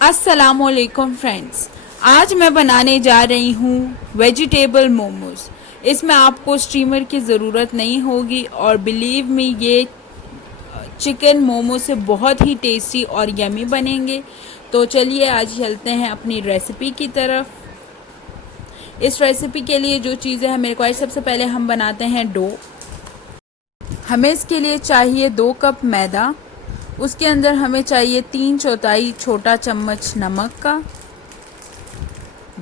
अस्सलामुअलैकुम फ्रेंड्स, आज मैं बनाने जा रही हूँ वेजिटेबल मोमोज। इसमें आपको स्टीमर की ज़रूरत नहीं होगी और बिलीव मी ये चिकन मोमो से बहुत ही टेस्टी और यमी बनेंगे। तो चलिए आज चलते हैं अपनी रेसिपी की तरफ। इस रेसिपी के लिए जो चीज़ें हैं मेरे को, सबसे पहले हम बनाते हैं डो। हमें इसके लिए चाहिए 2 कप मैदा। उसके अंदर हमें चाहिए 3/4 छोटा चम्मच नमक का,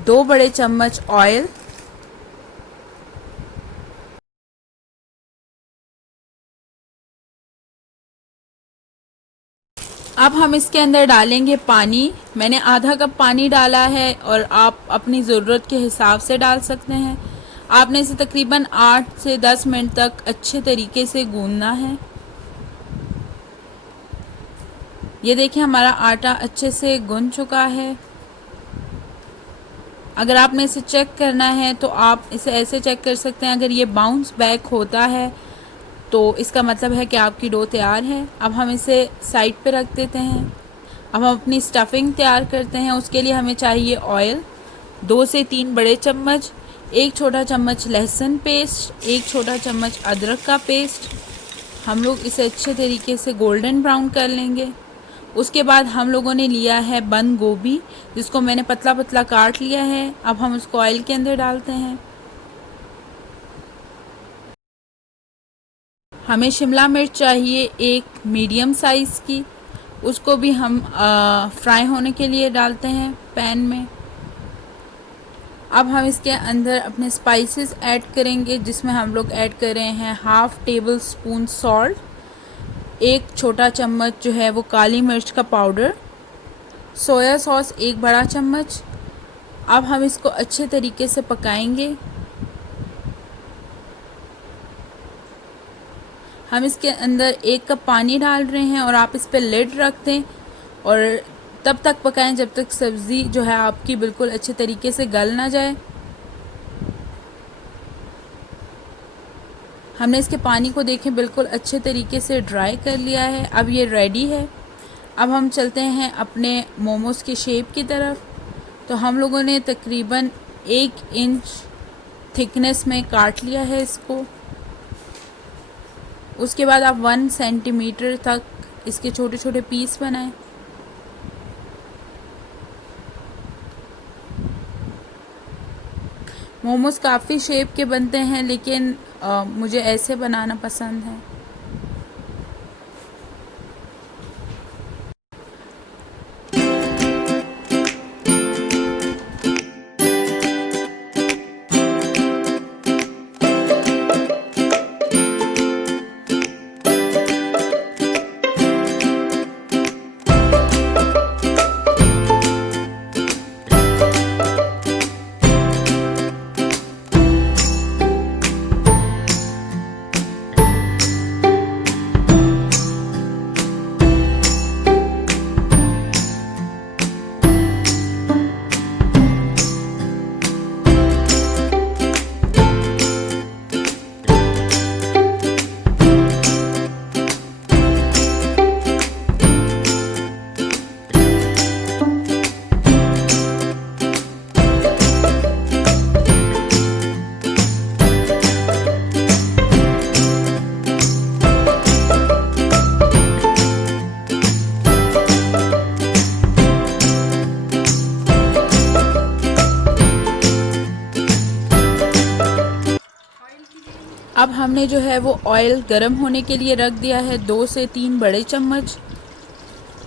2 बड़े चम्मच ऑयल, अब हम इसके अंदर डालेंगे पानी। मैंने आधा कप पानी डाला है और आप अपनी ज़रूरत के हिसाब से डाल सकते हैं। आपने इसे तकरीबन 8 से 10 मिनट तक अच्छे तरीके से गूंदना है। ये देखिए हमारा आटा अच्छे से गूंद चुका है। अगर आपने इसे चेक करना है तो आप इसे ऐसे चेक कर सकते हैं, अगर ये बाउंस बैक होता है तो इसका मतलब है कि आपकी डो तैयार है। अब हम इसे साइड पे रख देते हैं। अब हम अपनी स्टफिंग तैयार करते हैं। उसके लिए हमें चाहिए ऑयल 2 से 3 बड़े चम्मच, 1 छोटा चम्मच लहसुन पेस्ट, 1 छोटा चम्मच अदरक का पेस्ट। हम लोग इसे अच्छे तरीके से गोल्डन ब्राउन कर लेंगे। उसके बाद हम लोगों ने लिया है बंद गोभी, जिसको मैंने पतला पतला काट लिया है। अब हम उसको ऑयल के अंदर डालते हैं। हमें शिमला मिर्च चाहिए 1 मीडियम साइज़ की, उसको भी हम फ्राई होने के लिए डालते हैं पैन में। अब हम इसके अंदर अपने स्पाइसेस ऐड करेंगे, जिसमें हम लोग ऐड कर रहे हैं 1/2 टेबल स्पून सॉल्ट, 1 छोटा चम्मच जो है वो काली मिर्च का पाउडर, सोया सॉस 1 बड़ा चम्मच। अब हम इसको अच्छे तरीके से पकाएंगे। हम इसके अंदर 1 कप पानी डाल रहे हैं और आप इस पर लिड रख दें और तब तक पकाएं जब तक सब्ज़ी जो है आपकी बिल्कुल अच्छे तरीके से गल ना जाए। हमने इसके पानी को देखें बिल्कुल अच्छे तरीके से ड्राई कर लिया है। अब ये रेडी है। अब हम चलते हैं अपने मोमोज़ की शेप की तरफ। तो हम लोगों ने तकरीबन 1 इंच थिकनेस में काट लिया है इसको। उसके बाद आप 1 सेंटीमीटर तक इसके छोटे छोटे पीस बनाएं। मोमोज़ काफ़ी शेप के बनते हैं, लेकिन मुझे ऐसे बनाना पसंद है। अब हमने जो है वो ऑयल गरम होने के लिए रख दिया है 2 से 3 बड़े चम्मच।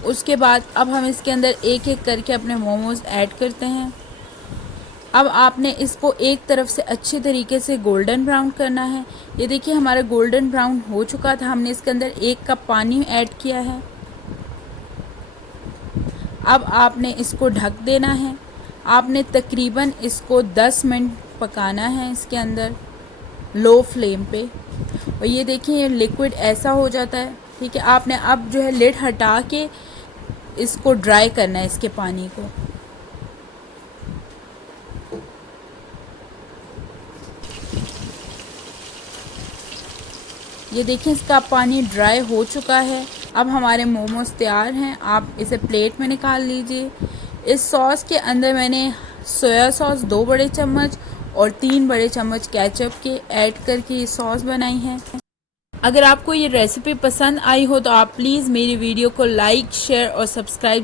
उसके बाद अब हम इसके अंदर एक एक करके अपने मोमोज़ ऐड करते हैं। अब आपने इसको एक तरफ से अच्छे तरीके से गोल्डन ब्राउन करना है। ये देखिए हमारा गोल्डन ब्राउन हो चुका था। हमने इसके अंदर 1 कप पानी ऐड किया है। अब आपने इसको ढक देना है। आपने तकरीबन इसको 10 मिनट पकाना है इसके अंदर लो फ्लेम पे। और ये देखिए ये लिक्विड ऐसा हो जाता है। ठीक है, आपने अब जो है लिड हटा के इसको ड्राई करना है, इसके पानी को। ये देखिए इसका पानी ड्राई हो चुका है। अब हमारे मोमोज तैयार हैं, आप इसे प्लेट में निकाल लीजिए। इस सॉस के अंदर मैंने सोया सॉस 2 बड़े चम्मच और 3 बड़े चम्मच केचप के ऐड करके ये सॉस बनाई है। अगर आपको ये रेसिपी पसंद आई हो तो आप प्लीज़ मेरी वीडियो को लाइक, शेयर और सब्सक्राइब